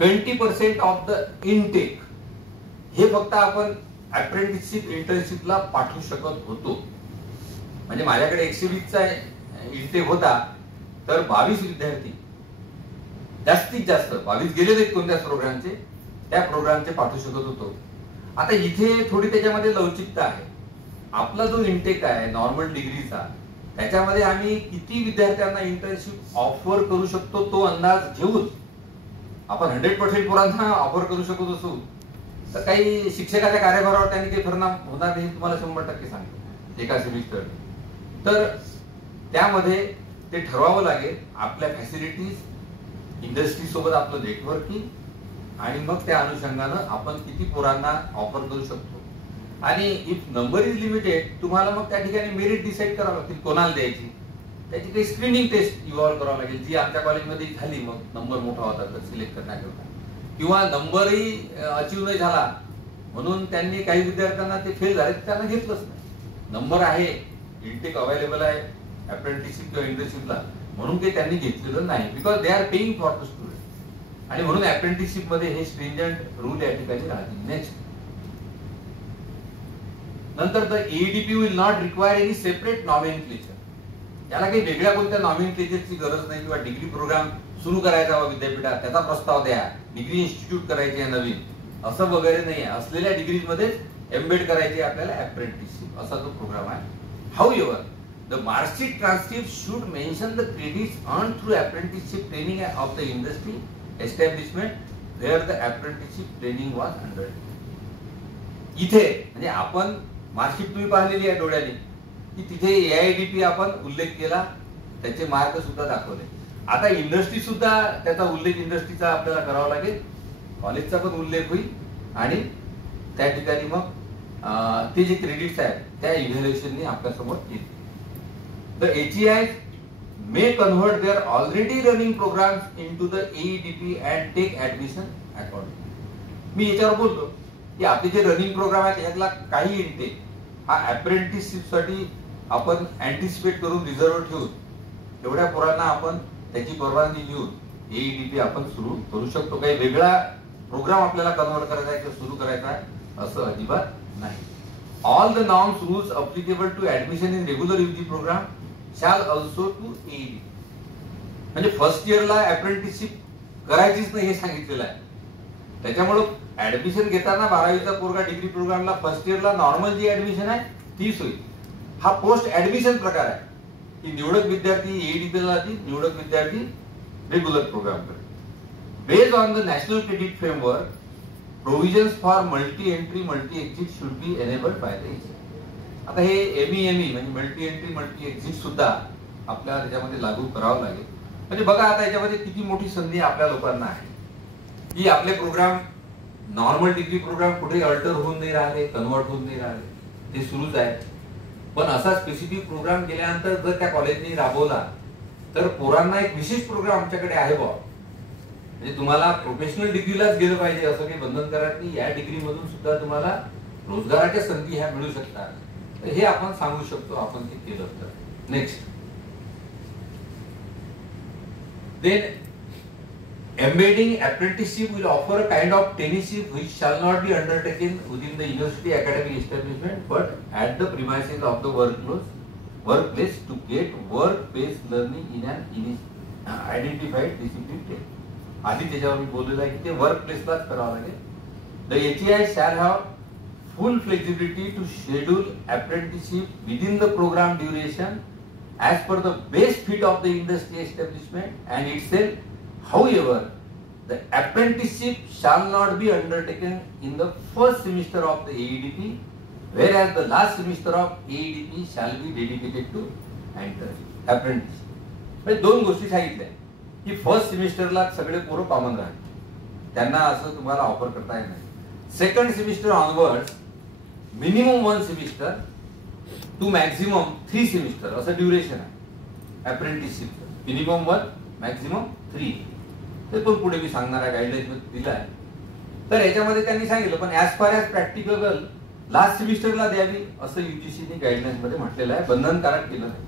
20% of the intake हे फक्त आपण अप्रेंटिसशिप इंटर्नशिपला पाठवू शकत होतो. म्हणजे माझ्याकडे 120चा इनटेक होता, तर 22 विद्यार्थी जास्तीत जास्त 22 गेले नाहीत कोणत्याच प्रोग्रामचे, त्या प्रोग्रामचे पाठवू शकत होतो. आता इथे थोडी त्याच्यामध्ये लवचिकता आहे. आपला जो इनटेक आहे नॉर्मल डिग्रीचा, त्याच्यामध्ये आम्ही किती विद्यार्थ्यांना इंटर्नशिप ऑफर करू शकतो तो अंदाज घेऊन आपण 100% पोरांना ऑफर करू शकत असू तर काही शिक्षकाच्या कार्यभारावर त्यांनी काही परिणाम होणार नाही, तुम्हाला 100% सांगतो एका सेमिस्टर. तर त्यामध्ये ते ठरवावं लागेल आपल्या फॅसिलिटीज, इंडस्ट्री सोबत आपलं नेटवर्किंग आणि मग त्या अनुषंगानं आपण किती पोरांना ऑफर करू शकतो. आणि इफ नंबर इज लिमिटेड, तुम्हाला मग त्या ठिकाणी मेरिट डिसाईड करावं लागतील कोणाला द्यायची. त्याची काही स्क्रीनिंग टेस्ट इव्हॉल्व करावं लागेल, जी आमच्या कॉलेजमध्ये झाली. मग नंबर मोठा होता तर सिलेक्ट करण्याकरता, किंवा नंबरही अचीव्ह नाही झाला म्हणून त्यांनी काही विद्यार्थ्यांना ते फेल झाले त्यांना घेतलंच नाही. नंबर आहे, इनटेक अवेलेबल आहे अप्रेंटिसशिप किंवा इंटर्नशिपला, म्हणून ते त्यांनी घेतलेलं नाही. Because they are paying for the student. आणि म्हणून अप्रेंटिसशिप मध्ये हे स्ट्रिंजंट रूल या ठिकाणी राहतील. नेक्स्ट, नंतर the ADP will not require any separate nomenclature. याला काही वेगळ्या कोणत्या नॉमेनक्लेचरची गरज नाही, किंवा डिग्री प्रोग्राम सुरू करायचा वा विद्यापीठात त्याचा प्रस्ताव द्या, डिग्री इन्स्टिट्यूट करायची आहे नवीन, असं वगैरे नाही आहे. असलेल्या डिग्रीज मध्ये एम्बेड करायची आपल्याला अप्रेंटिसशिप, असा जो प्रोग्राम आहे. However the marksheet transcript should mention the credits earn through apprenticeship training of the industry establishment where the apprenticeship training was undertaken. इथे म्हणजे आपण मार्कशीट तुम्ही पाहिलेली आहे डोळ्याने, की तिथे एआयडीपी आपण उल्लेख केला, त्याचे मार्क सुद्धा दाखवले. आता इंडस्ट्री सुद्धा त्याचा उल्लेख इंडस्ट्रीचा आपल्याला करावा लागेल, कॉलेजचा पण उल्लेख होईल आणि त्या ठिकाणी मग ते जे क्रेडिट्स आहेत त्या इव्हॅल्युएशनने आपल्यासमोर येतील. The HEI may convert their already running programs into the AEDP and take admission according. मी याच्यावर बोलतो की आपले जे रनिंग प्रोग्राम आहे त्याच्यातला काही इनटेक हा अप्रेंटिसशिप साठी आपण अँटिसिपेट करून रिझर्व्ह ठेवून एवढ्या पोरांना आपण त्याची परवानगी घेऊन एईडीपी आपण सुरू करू शकतो. काही वेगळा प्रोग्राम आपल्याला कन्वर्ट करायचा आहे किंवा सुरू करायचा आहे असं अजिबात नाही. All the norms rules applicable to admission in regular UG program shall also to AEDP. म्हणजे फर्स्ट इयरला अप्रेंटिसशिप करायचीच नाही हे सांगितलेलं आहे. त्याच्यामुळे ऍडमिशन घेताना 12वीचा पोरगा डिग्री प्रोग्रामला फर्स्ट इयरला नॉर्मल जी ऍडमिशन आहे तीच होईल. हा पोस्ट ऍडमिशन प्रकार आहे की निवडक विद्यार्थी एईडीपीला जातील, निवडक विद्यार्थी रेग्युलर प्रोग्राम करेल. Based on the national credit framework, provisions for multi entry multi exit should be enabled by the agent. आता हे एमईएमई म्हणजे मल्टी एंट्री मल्टी एक्झिट सुद्धा आपल्याला त्याच्यामध्ये लागू करावं लागेल. म्हणजे बघा आता याच्यामध्ये किती मोठी संधी आपल्या लोकांना आहे की आपले प्रोग्राम नॉर्मल डिग्री प्रोग्राम कुठे अल्टर होऊन नाही राहिले, कन्वर्ट होऊन नाही राहिले, ते सुरूच आहे. पण असा स्पेसिफिक प्रोग्राम केल्यानंतर जर त्या कॉलेजने राबवला तर पोरांना एक विशेष प्रोग्राम आमच्याकडे आहे बा, म्हणजे तुम्हाला प्रोफेशनल डिग्रीलाच गेलं पाहिजे असं काही बंधनकारक नाही. या डिग्री मधून सुद्धा तुम्हाला रोजगाराच्या संधी ह्या मिळू शकतात. तर हे आपण सांगू शकतो आपण ते केलं तर. Next, then embedding apprenticeship will offer a kind of traineeship which shall not be undertaken within the university academic establishment but at the premises of the workplace to get work-based learning in an identified discipline trade. आधी त्याच्यावर मी बोललेलं आहे की ते वर्कप्लेसलाच करावं लागेल. The HEI shall have full flexibility to schedule apprenticeship within the program duration as per the best fit of the industry establishment and itself. However, the apprenticeship shall not be undertaken in the first semester of the AEDP, whereas the last semester of AEDP shall be dedicated to apprenticeship. म्हणजे दोन गोष्टी सांगितल्या की first सेमिस्टरला सगळे पोरं common राहतील, त्यांना असं तुम्हाला ऑफर करता येत नाही. Second semester onwards minimum 1 semester to maximum 3 semester असं ड्युरेशन आहे अप्रेंटिसशिप. मिनिमम 1 मॅक्झिमम 3 ते पण पुढे मी सांगणार आहे, गाईडलाईन मध्ये दिला आहे. तर याच्यामध्ये त्यांनी सांगितलं पण ऍज फार ऍज प्रॅक्टिकल लास्ट सेमिस्टरला द्यावी असं युजीसीने गाईडलाईन मध्ये म्हटलेलं आहे, बंधनकारक केलं नाही.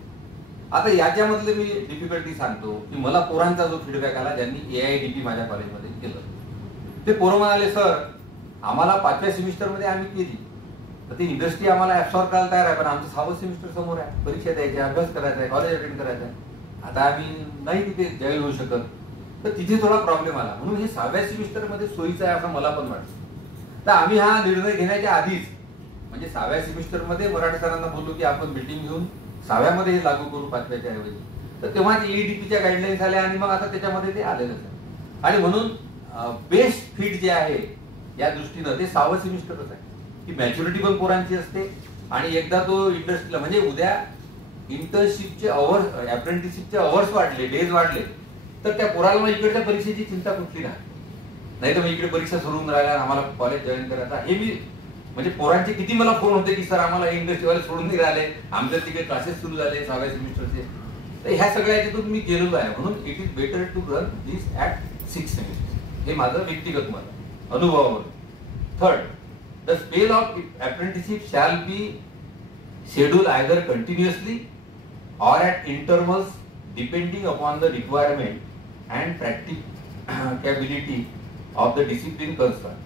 आता याच्यामधले मी डिफिकल्टी सांगतो की मला पोरांचा जो फीडबॅक आला ज्यांनी एआयडीपी माझ्या कॉलेजमध्ये केलं ते पोरं म्हणाले सर आम्हाला 5व्या सेमिस्टरमध्ये आम्ही केली तर ती इंडस्ट्री आम्हाला ऍब्सॉर्ब करायला तयार आहे, पण आमचं 6वं सेमिस्टर समोर आहे, परीक्षा द्यायची, अभ्यास करायचा आहे, कॉलेज अटेंड करायचं आहे, आता आम्ही नाही तिथे जॉईन होऊ शकत. तर तिथे थोडा प्रॉब्लेम आला. म्हणून हे 6व्या सेमिस्टरमध्ये सोयीचं आहे असं मला पण वाटतं. तर आम्ही हा निर्णय घेण्याच्या आधीच म्हणजे 6व्या सेमिस्टरमध्ये मराठे सरांना बोललो की आपण मीटिंग घेऊन 6व्यामध्ये हे लागू करू 5व्याच्या ऐवजी. तर तेव्हा EDPच्या गाईडलाईन्स आल्या आणि मग आता त्याच्यामध्ये ते आलेलंच आहे. आणि म्हणून बेस्ट फिट जे आहे या दृष्टीनं ते 6वं सेमिस्टरच आहे की मॅच्युरिटी पण पोरांची असते आणि एकदा तो इंडस्ट्रीला म्हणजे उद्या इंटर्नशिपचे अवर्स, अप्रेंटिसशिपचे अवर्स वाढले, डेज वाढले तर त्या पोराला मग इकडच्या परीक्षेची चिंता कुठली नाही तर मग इकडे परीक्षा सोडून राहिल्या आम्हाला कॉलेज जॉईन करायचा. हे मी म्हणजे पोरांचे किती मला फोन होते की सर आम्हाला इंडस्ट्रीवाले सोडून नाही राहिले, आमच्या तिकडे क्लासेस सुरू झाले 6व्या सेमिस्टरचे. तर ह्या सगळ्या याच्यातून मी गेलेलो आहे. म्हणून it is better to run this at 6 semester. हे माझं व्यक्तिगत मत अनुभवावर. Third, the spell of apprenticeship shall be schedule either continuously or at intervals depending upon the requirement and practicability of the discipline concerned.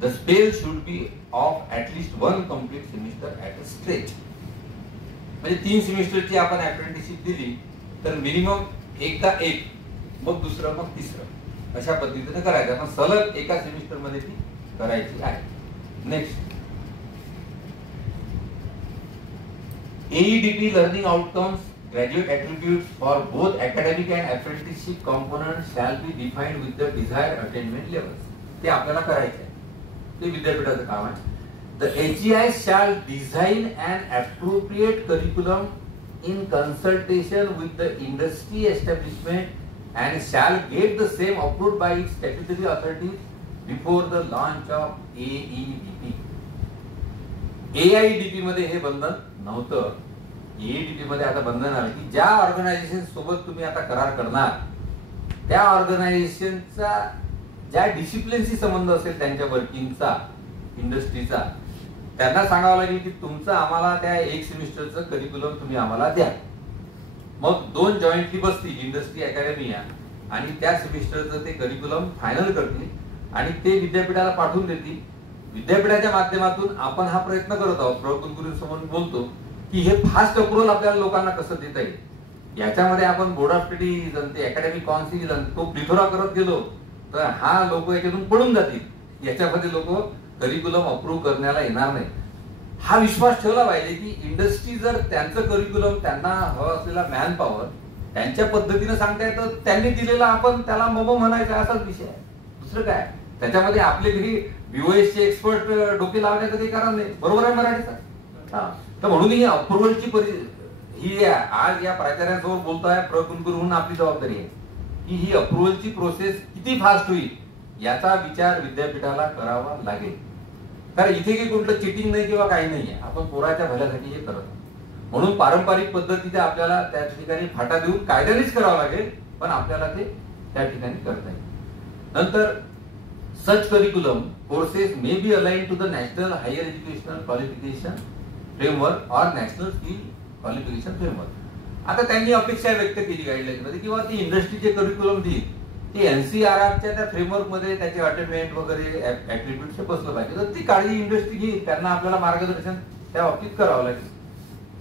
The spell should be of at least one complete semester at a stretch. म्हणजे 3 सेमिस्टरची आपण apprenticeship दिली तर minimum एकदा एक, मग दुसरं, मग तिसरं अशा पद्धतीने करायचं. पण सलग एका सेमिस्टर मध्ये ती करायची आहे. Next, AEDP learning outcomes, graduate attributes for both academic and apprenticeship components shall be defined with the desired attainment levels. ते आपल्याला करायचं आहे, ते विद्यापीठाचं काम आहे. The HEI shall design an appropriate curriculum in consultation with the industry establishment and shall get the same approved by its statutory authorities before the launch of AEDP. AIDP मध्ये हे बंधन नव्हतं. AEDP मध्ये आता बंधन आलं की ज्या ऑर्गनायझेशन सोबत तुम्ही आता करार करणार त्या ऑर्गनायझेशनचा ज्या डिसिप्लिनशी संबंध असेल त्यांच्या वर्किंगचा, इंडस्ट्रीचा, त्यांना सांगावं लागेल की तुमचं आम्हाला त्या 1 सेमिस्टरचं करिक्युलम तुम्ही आम्हाला द्या. मग 2 जॉईंटली बसतील, इंडस्ट्री अकॅडमी आणि त्या सेमिस्टरचं ते करिक्युलम फायनल करतील आणि ते विद्यापीठाला पाठवून देतील. विद्यापीठाच्या माध्यमातून आपण हा प्रयत्न करत आहोत, कुलगुरूंसमोर बोलतो की हे फास्ट अप्रुव्हल आपल्याला लोकांना कसं देता येईल. याच्यामध्ये आपण बोर्ड ऑफ स्टडीज आणि ते अकॅडमिक काउन्सिल तो प्लिथोरा करत गेलो तर हा लोक याच्यातून पडून जातील. याच्यामध्ये लोक करिक्युलम अप्रूव्ह करण्याला येणार नाही. हा विश्वास ठेवला पाहिजे की इंडस्ट्री जर त्यांचं करिक्युलम, त्यांना हवं असलेला मॅन पॉवर त्यांच्या पद्धतीने सांगता येतं, त्यांनी दिलेला आपण त्याला मग म्हणायचं असाच विषय आहे. दुसरं काय त्याच्यामध्ये आपले घरी BOS चे एक्सपर्ट डोके लावण्याचं काही कारण नाही. बरोबर आहे मराठीचा. तर म्हणून ही अप्रुव्हलची ही आज या प्राचार्यांसमोर बोलतोय कुलगुरू म्हणून आपली जबाबदारी आहे की ही अप्रुव्हलची प्रोसेस किती फास्ट होईल याचा विचार विद्यापीठाला करावा लागेल. कारण इथे काही कुठलं चिटिंग नाही किंवा काही नाही आहे. आपण पोराच्या भल्यासाठी हे करत. म्हणून पारंपरिक पद्धतीने आपल्याला त्या ठिकाणी फाटा देऊन कायद्यानेच करावं लागेल, पण आपल्याला ते त्या ठिकाणी करता येईल. नंतर such curriculum courses may be aligned to the National Higher Educational Qualification Framework or National Skill Qualification Framework. आता त्यांनी अपेक्षा व्यक्त केली गाईडलाईन मध्ये किंवा ती इंडस्ट्रीचे करिक्युलम देईल ती NCRRच्या त्या फ्रेमवर्क मध्ये त्याचे अटेनमेंट वगैरे ऍट्रिब्यूट्स बसलं पाहिजे. तर ती काळजी इंडस्ट्री घेईल, त्यांना आपल्याला मार्गदर्शन त्या बाबतीत करावं लागेल.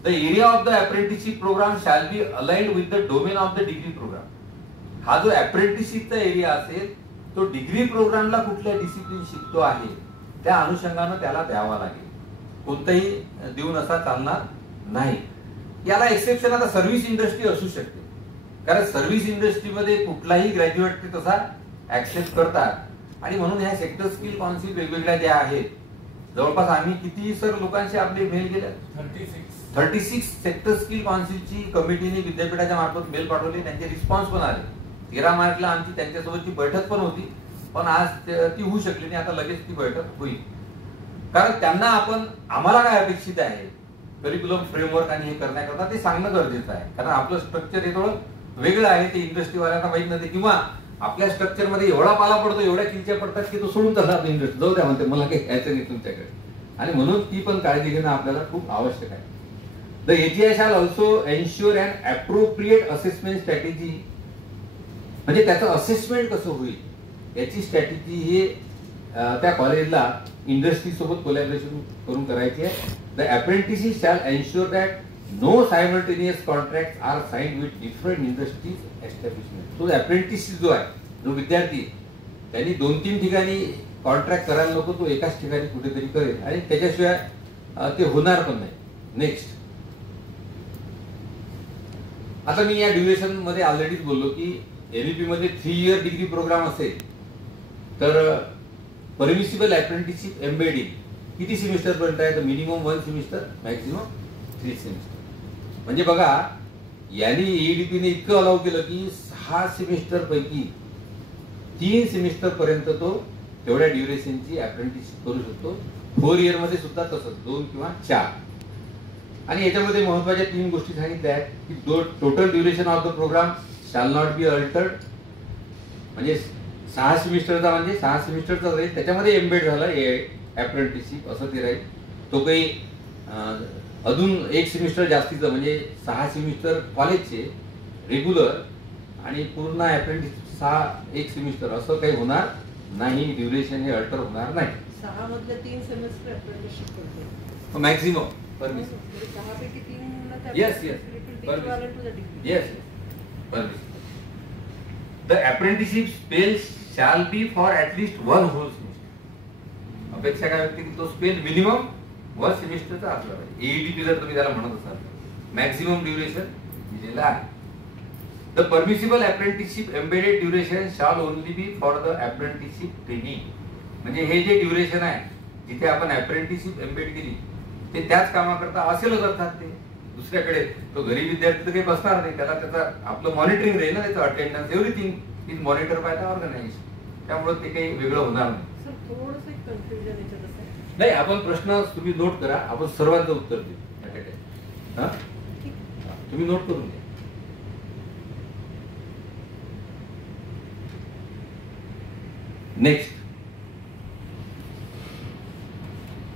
The area of the apprenticeship program shall be aligned with the domain of the degree program. हा जो अप्रेंटिसशिपचा एरिया असेल तो डिग्री प्रोग्रामला कुठल्या डिसिप्लिन शिकतो आहे त्या अनुषंगानं त्याला द्यावा लागेल. कोणताही देऊन असा चालणार नाही. याला एक्सेप्शन आता सर्व्हिस इंडस्ट्री असू शकते, कारण सर्व्हिस इंडस्ट्रीमध्ये कुठलाही ग्रॅज्युएट ते तसा ऍक्सेप्ट करतात आणि म्हणून ह्या सेक्टर स्किल काउन्सिल वेगवेगळ्या ज्या आहेत, जवळपास आम्ही किती सर लोकांशी आपले मेल गेले 36 सेक्टर स्किल काउन्सिलची कमिटीने विद्यापीठाच्या मार्फत मेल पाठवले, त्यांचे रिस्पॉन्स पण आले. 13 मार्चला आमची त्यांच्यासोबतची बैठक पण होती, पण आज ती होऊ शकली नाही. आता लगेच ती बैठक होईल, कारण त्यांना आम्हाला काय अपेक्षित आहे करिक्युलम फ्रेमवर्क आणि हे करण्याकरता ते सांगणं गरजेचं आहे. कारण आपलं स्ट्रक्चर हे थोडं वेगळं आहे, ते इंडस्ट्रीवाल्यांना माहित नव्हते किंवा आपल्या स्ट्रक्चर मध्ये एवढा पाला पडतो, एवढ्या किलच्या पडतात की तो सोडून जातात इंडस्ट्री, जाऊ द्या म्हणते मला काही यायचं नाही तुमच्याकडे. आणि म्हणून ती पण काळजी घेणं आपल्याला खूप आवश्यक आहे. The HEI shall also ensure an appropriate assessment strategy. म्हणजे त्याचं असेसमेंट कसं होईल याची स्ट्रॅटेजी हे त्या कॉलेजला इंडस्ट्री सोबत कोलॅबरेशन करून करायची आहे. The apprentices shall ensure that no simultaneous contract are signed with different industries establishment. तो अप्रेंटिस जो आहे, जो विद्यार्थी, त्यांनी 2-3 ठिकाणी कॉन्ट्रॅक्ट करायला नको, तो एकाच ठिकाणी कुठेतरी करेल आणि त्याच्याशिवाय ते होणार पण नाही. नेक्स्ट, आता मी या ड्युरेशन मध्ये ऑलरेडीच बोललो की एनईपी मध्ये 3 इयर डिग्री प्रोग्राम असेल तर परमिसिबल अप्रेंटिसशिप एम्बेडिंग किती सेमिस्टर पर्यंत आहे? तर मिनिमम 1 सेमिस्टर, मॅक्झिमम 3 सेमिस्टर. म्हणजे बघा, यांनी एईडीपीने इतकं अलाउ केलं की 6 सेमिस्टर पैकी 3 सेमिस्टर पर्यंत तो तेवढ्या ड्युरेशनची अप्रेंटिसशिप करू शकतो. 4 इयर मध्ये सुद्धा तसंच 2 किंवा 4. आणि याच्यामध्ये महत्वाच्या 3 गोष्टी सांगितल्या आहेत की total duration of the program shall not be altered. म्हणजे 6 सेमिस्टरचा म्हणजे 6 सेमिस्टरचा राहील, त्याच्यामध्ये एम्बेड झालं अप्रेंटिसशिप असं ते राहील. तो काही अजून 1 सेमिस्टर जास्तीचं म्हणजे 6 सेमिस्टर कॉलेजचे रेग्युलर आणि पूर्ण अप्रेंटिस 1 सेमिस्टर असं काही होणार नाही. ड्युरेशन हे अल्टर होणार नाही. 6 मधले 3 सेमिस्टर अप्रेंटिसशिप करते मॅक्झिमम परमिशन. 6 पैकी 3 Yes. The apprenticeship spell shall be for at least 1 whole semester. अपेक्षा काय होती की तो स्पेल मिनिमम 1 सेमिस्टरचा असला पाहिजे. एईडीपी जर तुम्ही त्याला म्हणत असाल, मॅक्झिमम ड्युरेशन दिलेलं आहे. The permissible apprenticeship embedded duration shall only be for the apprenticeship training. म्हणजे हे जे ड्युरेशन आहे जिथे आपण अप्रेंटिसशिप एम्बेड केली ते त्याच कामाकरता असेलच अर्थात. ते दुसऱ्याकडे तो गरीब विद्यार्थी तर काही बसणार नाही, त्याला त्याचा आपलं मॉनिटरिंग राहील ना, त्याचं attendance everything is monitor by the organisation. त्यामुळे ते काही वेगळं होणार नाही. नाही, आपण प्रश्न तुम्ही नोट करा, आपण सर्वांचं उत्तर देऊ. तुम्ही नोट करून घ्या. नेक्स्ट,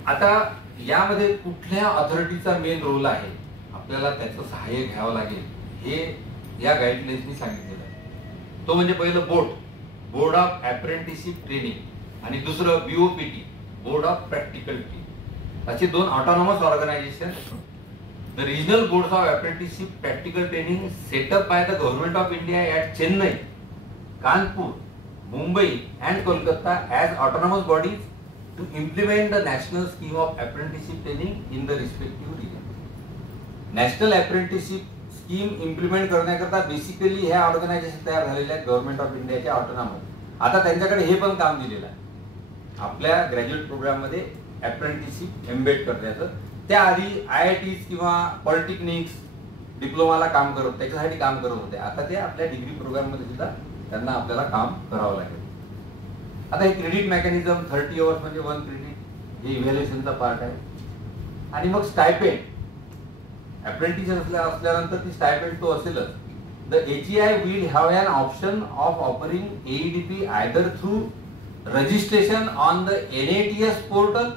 आता यामध्ये कुठल्या अथॉरिटीचा मेन रोल आहे, आपल्याला त्याचं सहाय्य घ्यावं लागेल, हे या गाईडलाईन्सनी सांगितलेलं आहे. तो म्हणजे पहिलं बोर्ड ऑफ अप्रेंटिसशिप ट्रेनिंग आणि दुसरं BOPT, board of practical training. असे 2 autonomous organisation. The regional board of apprenticeship practical training set up by the government of India at Chennai, Kanpur, Mumbai and Kolkata as autonomous bodies to implement the national scheme of apprenticeship training in the respective region. National apprenticeship scheme implement करण्याकरता basically ह्या organisation तयार झालेल्या आहेत government of इंडियाच्या autonomous. आता त्यांच्याकडे हे पण काम दिलेलं आहे आपल्या ग्रॅज्युएट प्रोग्राम मध्ये अप्रेंटिसशिप एम्बेड करण्याचं. त्याआधी IITs किंवा पॉलिटेक्निक्स डिप्लोमाला काम करत, त्याच्यासाठी काम करत होते. आता ते आपल्या डिग्री प्रोग्राम मध्ये सुद्धा त्यांना आपल्याला काम करावं लागेल. आता हे क्रेडिट मेकॅनिझम 30 अवर्स म्हणजे 1 क्रेडिट हे इव्हॅल्युएशनचा पार्ट आहे. आणि मग स्टायपेंड अप्रेंटिस असल्यानंतर ती स्टायपेंड तो असेलच. The HEI will have an option of offering AEDP either through registration on the NATS portal,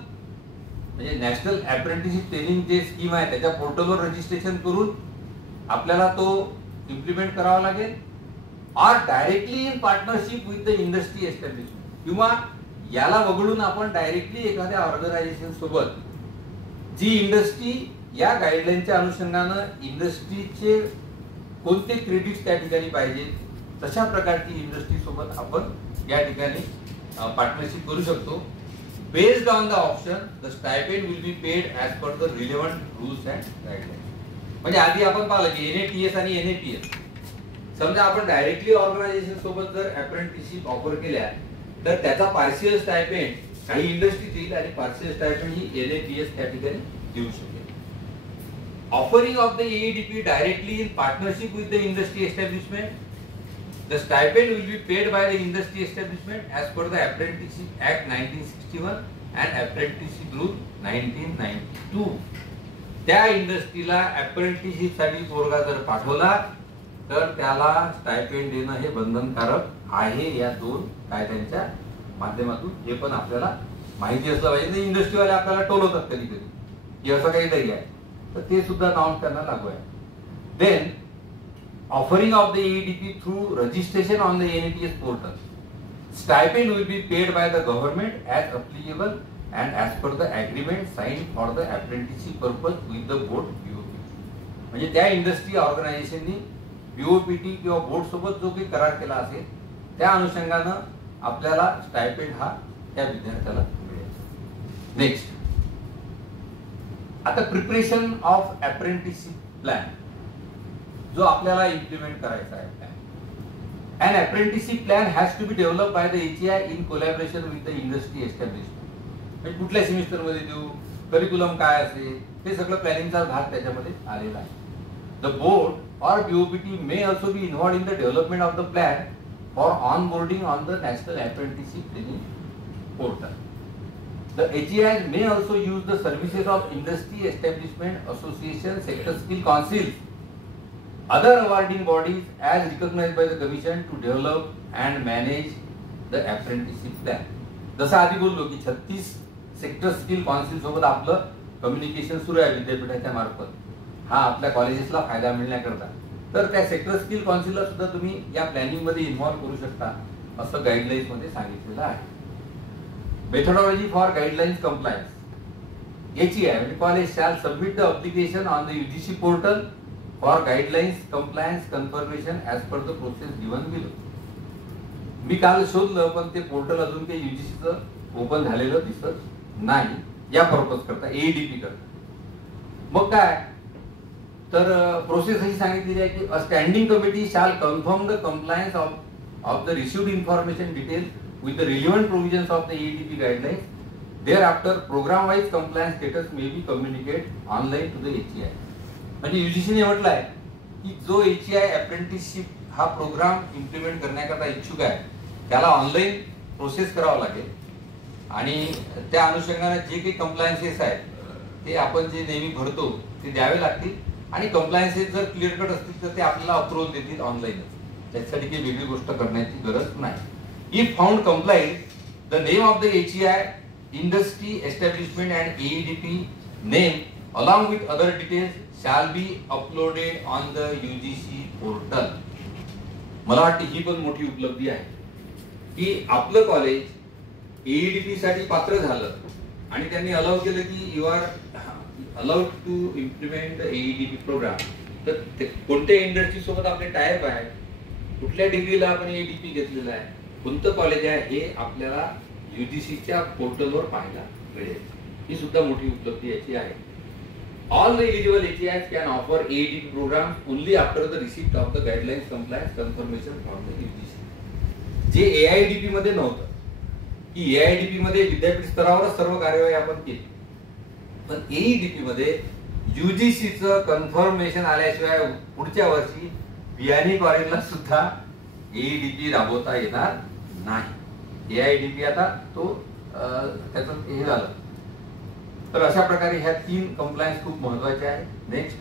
म्हणजे नॅशनल अप्रेंटिसशिप ट्रेनिंग जे स्कीम आहे त्याच्या पोर्टलवर रजिस्ट्रेशन करून आपल्याला तो इम्प्लिमेंट करावा लागेल, or directly in partnership with the industry establishment, किंवा याला वगळून आपण डायरेक्टली एखाद्या ऑर्गनायझेशन सोबत जी इंडस्ट्री या गाईडलाईनच्या अनुषंगानं इंडस्ट्रीचे कोणते क्रेडिट्स त्या ठिकाणी पाहिजे तशा प्रकारची इंडस्ट्री सोबत आपण या ठिकाणी पार्टनरशिप करू शकतो. Based on the option the stipend will be paid as per the relevant rules and guidelines. म्हणजे आधी आपण पाहिलं की NATS आणि NAPS, समजा आपण डायरेक्टली ऑर्गनायझेशन सोबत जर अप्रेंटिसशिप ऑफर केल्या तर त्याचा पार्शियल स्टायपेंड काही इंडस्ट्री देईल आणि पार्शियल स्टायपेंड ही NAPS त्या ठिकाणी देऊ शकेल. Offering of the AEDP directly in partnership with the industry establishment, the stipend will be paid by the industry establishment as per the apprenticeship act 1961 and apprenticeship rule 1992. त्या इंडस्ट्रीला apprenticeship साठी पोरगा जर पाठवला तर त्याला स्टायपेंड देणं हे बंधनकारक आहे या 2 कायद्यांच्या माध्यमातून. हे पण आपल्याला माहिती असलं पाहिजे. इंडस्ट्रीवाले आपल्याला टोलवतात कधी कधी की असं काहीतरी आहे, तर ते सुद्धा नॉर्म त्यांना लागू आहे. Then offering of the AEDP through registration on the NATS portal. Stipend will be paid by the government as applicable and as per the agreement signed for the apprenticeship purpose with the board BOPT. म्हणजे त्या industry ऑर्गनायझेशननी BOPT किंवा board सोबत जो काही करार केला असेल त्या अनुषंगानं आपल्याला स्टायपेंड हा त्या विद्यार्थ्याला मिळेल. नेक्स्ट, आता प्रिपरेशन ऑफ अप्रेंटिसशिप प्लॅन जो आपल्याला इम्प्लिमेंट करायचा आहे. An apprenticeship plan has to be developed by the HEI in collaboration with the industry establishment. म्हणजे कुठल्या सेमिस्टर मध्ये देऊ, करिक्युलम काय असेल, ते सगळं प्लॅनिंगचा भाग त्याच्यामध्ये आलेला आहे. The board or BOPT may also be involved in the development of the plan for onboarding on the National Apprenticeship Training Portal. The HEI may also use the services of industry establishment, association, sector skill councils, other awarding bodies as recognized by the commission to develop and manage the apprenticeship plan. जसं आधी बोललो की 36 sector skill council सोबत आपलं communication सुरू आहे विद्यापीठाच्या मार्फत, हा आपल्या कॉलेजेसला फायदा मिळण्याकरता. तर त्या सेक्टर स्किल काउन्सिलला सुद्धा तुम्ही या प्लॅनिंग मध्ये इन्व्हॉल्व करू शकता असं गाईडलाईन्स मध्ये सांगितलेलं आहे. Methodology for guidelines compliance. HEI म्हणजे college shall submit the application on the UGC portal for guidelines compliance confirmation as per the process given below. मी काल शोधलं पण ते पोर्टल अजून काही UGCचं ओपन झालेलं दिसत नाही या पर्पज करता, AEDP करता. मग काय तर प्रोसेस अशी सांगितलेली आहे की a standing committee shall confirm the compliance of the received information detail with the relevant provisions of the AEDP guidelines. Thereafter program wise compliance status may be communicate online to the HEI. म्हणजे UGCने म्हटलं आहे की जो HEI apprenticeship हा program implement करण्याकरता इच्छुक आहे त्याला ऑनलाईन प्रोसेस करावं लागेल आणि त्या अनुषंगाने जे काही कंप्लायन्सेस आहेत ते आपण जे नेहमी भरतो ते द्यावे लागतील आणि कंप्लायन्सेस जर क्लिअर कट असतील तर ते आपल्याला अप्रूव्हल देतील ऑनलाईनच. त्याच्यासाठी काही वेगळी गोष्ट करण्याची गरज नाही. If found complaint the name of the HEI, industry establishment and AEDP name along with other details shall be uploaded on the UGC portal. मला वाटतं ही पण मोठी उपलब्धी आहे की आपलं कॉलेज AEDP साठी पात्र झालं आणि त्यांनी अलाउ केलं की you are allowed to implement the AEDP program. तर कोणत्या इंडस्ट्री सोबत आपले टायअप आहे, कुठल्या डिग्रीला आपण AEDP घेतलेलं आहे, कोणतं कॉलेज आहे हे आपल्याला UGCच्या पोर्टलवर पाहायला मिळेल. ही सुद्धा मोठी उपलब्धी याची आहे. All the eligible HEIs can offer AEDP programs only after the receipt of the guidelines compliance confirmation from the UGC. जे AIDP मध्ये नव्हतं की AIDP मध्ये विद्यापीठ स्तरावरच सर्व कार्यवाही आपण केली, पण AEDP मध्ये UGCचं कन्फर्मेशन आल्याशिवाय पुढच्या वर्षी बियाणी कॉलेजला सुद्धा AEDP राबवता येणार नाही. AIDP आता तो त्याचं हे झालं. तर अशा प्रकारे ह्या 3 कंप्लायन्स खूप महत्वाच्या आहेत. Next,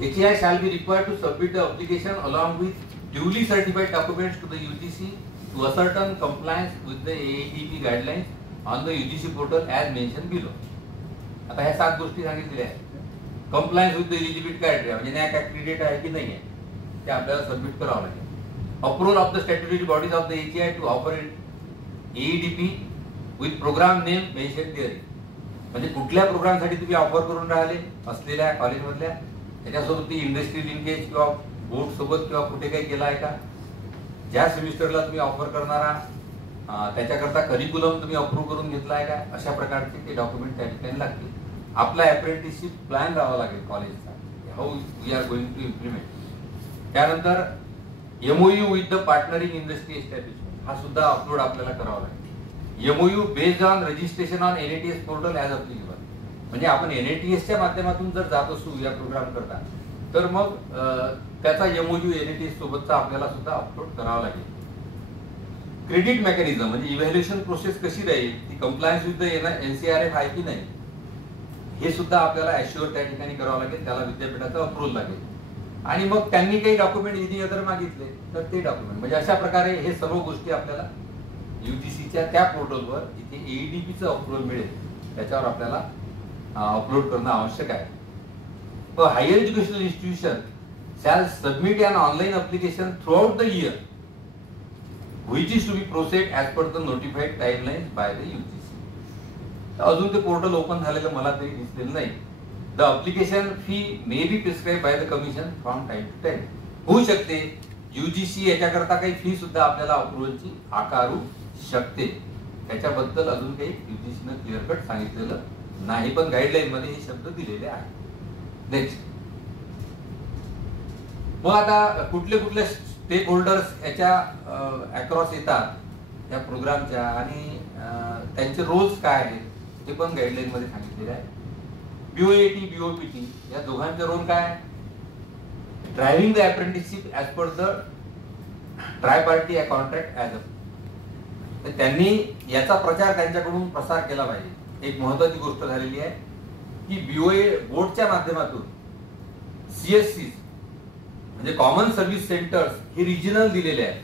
HEI shall be required to submit the application along with duly certified documents to the UGC to ascertain compliance with the AEDP guidelines on the UGC portal as mentioned below. आता ह्या 7 गोष्टी सांगितलेल्या आहेत. Compliance with the eligibility criteria म्हणजे नॅक ऍक्रेडिटेड आहे की नाही आहे ते आपल्याला सबमिट करावं लागेल. Approval of the statutory bodies of the HEI to offer AEDP with program name mention there. म्हणजे कुठल्या प्रोग्रामसाठी तुम्ही ऑफर करून राहिले असलेल्या कॉलेजमधल्या त्याच्यासोबत ती इंडस्ट्री लिंकेज किंवा बोर्ड सोबत किंवा कुठे काही केला आहे का, ज्या सेमिस्टरला तुम्ही ऑफर करणारा त्याच्याकरता करिक्युलम तुम्ही अप्रूव्ह करून घेतला आहे का, अशा प्रकारचे ते डॉक्युमेंट त्या ठिकाणी लागतील. आपला अप्रेंटिसशिप प्लॅन राहावा लागेल कॉलेजचा, how we are going to implement. त्यानंतर MOU with the partnering industry establishment हा सुद्धा अपलोड आपल्याला करावा लागेल. MOU based on registration on NATS portal as applicable. म्हणजे आपण NATSच्या माध्यमातून जर जात असू या प्रोग्राम करता तर मग त्याचा MOU NATS सोबतचा आपल्याला सुद्धा अपलोड करावा लागेल. क्रेडिट मेकॅनिझम म्हणजे इव्हॅल्युएशन प्रोसेस कशी राहील, ती कंप्लायन्स विथ द NCRF आहे की नाही हे सुद्धा आपल्याला अश्युअर त्या ठिकाणी करावं लागेल. त्याला विद्यापीठाचा अप्रूव्हल लागेल. आणि मग त्यांनी काही डॉक्युमेंट इथे अदर मागितले तर ते डॉक्युमेंट म्हणजे अशा प्रकारे हे सर्व गोष्टी आपल्याला UGCच्या त्या पोर्टलवर जिथे AEDPचं अप्रूव्हल मिळेल त्याच्यावर आपल्याला अपलोड करणं आवश्यक आहे. Higher educational institution shall submit an online application throughout the year which is to be processed as per the notified timelines by the UGC. अजून ते पोर्टल ओपन झालेलं मला तरी दिसलेलं नाही. The application fee may be prescribe by the commission from time to time. होऊ शकते UGC याच्याकरता काही फी सुद्धा आपल्याला अप्रुव्हलची आकारू शकते. त्याच्याबद्दल अजून काही युजीसीनं क्लिअर कट सांगितलेलं नाही, पण गाईडलाईन मध्ये हे शब्द दिलेले आहेत. नेक्स्ट, मग आता कुठले कुठले स्टेक होल्डर्स याच्या अक्रॉस येतात या प्रोग्रामच्या आणि त्यांचे रोल्स काय आहेत ते पण गाईडलाईन मध्ये सांगितलेले आहे. बीओएटी बीओपीटी या दोघांचे रोल काय? Driving the apprenticeship as per the try party contract as a. त्यांनी याचा प्रचार त्यांच्याकडून प्रसार केला पाहिजे. एक महत्वाची गोष्ट झालेली आहे की बीओए बोर्डच्या माध्यमातून सीएससी म्हणजे कॉमन सर्व्हिस सेंटर्स हे रिजनल दिलेले आहेत.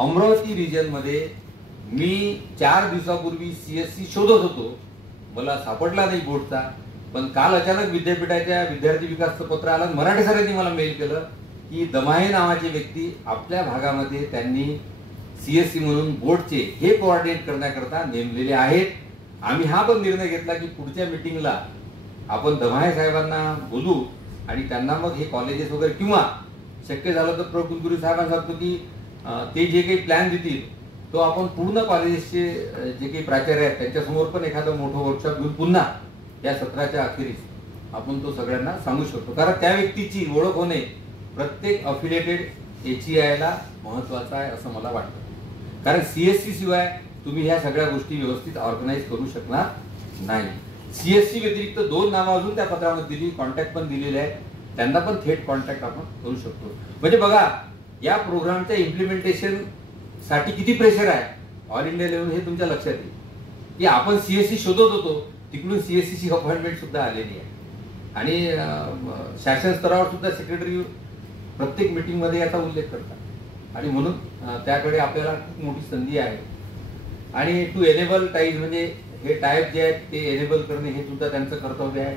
अमरावती रिजन मध्ये मी 4 दिवसापूर्वी सीएससी शोधत होतो, मला सापडला नाही बोर्डचा. पण काल अचानक विद्यापीठाच्या विद्यार्थी विकासचं पत्र आलं. मराठी सरांनी मला मेल केलं की दमाहे नावाचे व्यक्ती आपल्या भागामध्ये त्यांनी सीएससी म्हणून बोर्डचे हे कोऑर्डिनेट करण्याकरता नेमलेले आहेत. आम्ही हा पण निर्णय घेतला की पुढच्या मीटिंगला आपण दमाहे साहेबांना बोलू आणि त्यांना मग हे कॉलेजेस वगैरे किंवा शक्य झालं तर कुलगुरू साहेबांना सांगतो की ते जे काही प्लॅन देतील तो आपण पूर्ण कॉलेजेसचे जे काही प्राचार्य आहेत त्यांच्यासमोर पण एखादं मोठं वर्कशॉप घेऊन पुन्हा या सत्राच्या अखेरीस आपण तो सगळ्यांना सांगू शकतो. कारण त्या व्यक्तीची ओळख होणे प्रत्येक अफिलिएटेड एचईआयला महत्वाचं आहे असं मला वाटतं. कारण सीएससी शिवाय तुम्ही ह्या सगळ्या गोष्टी व्यवस्थित ऑर्गनाईज करू शकणार नाही. सीएससी व्यतिरिक्त 2 नावं अजून त्या पत्रामध्ये दिली, कॉन्टॅक्ट पण दिलेले आहेत, त्यांना पण थेट कॉन्टॅक्ट आपण करू शकतो. म्हणजे बघा या प्रोग्रामच्या इम्प्लिमेंटेशन साठी किती प्रेशर आहे ऑल इंडिया लेवल हे तुमच्या लक्षात येईल की आपण सीएससी शोधत होतो, तिकडून सीएससी ची अपॉइंटमेंट सुद्धा आलेली आहे आणि शासन स्तरावर सुद्धा सेक्रेटरी प्रत्येक मीटिंग मध्ये याचा उल्लेख करतात आणि म्हणून त्याकडे आपल्याला खूप मोठी संधी आहे. आणि टू एनेबल टाईज म्हणजे हे टाईप जे आहेत ते एनेबल करणे हे सुद्धा त्यांचं कर्तव्य आहे.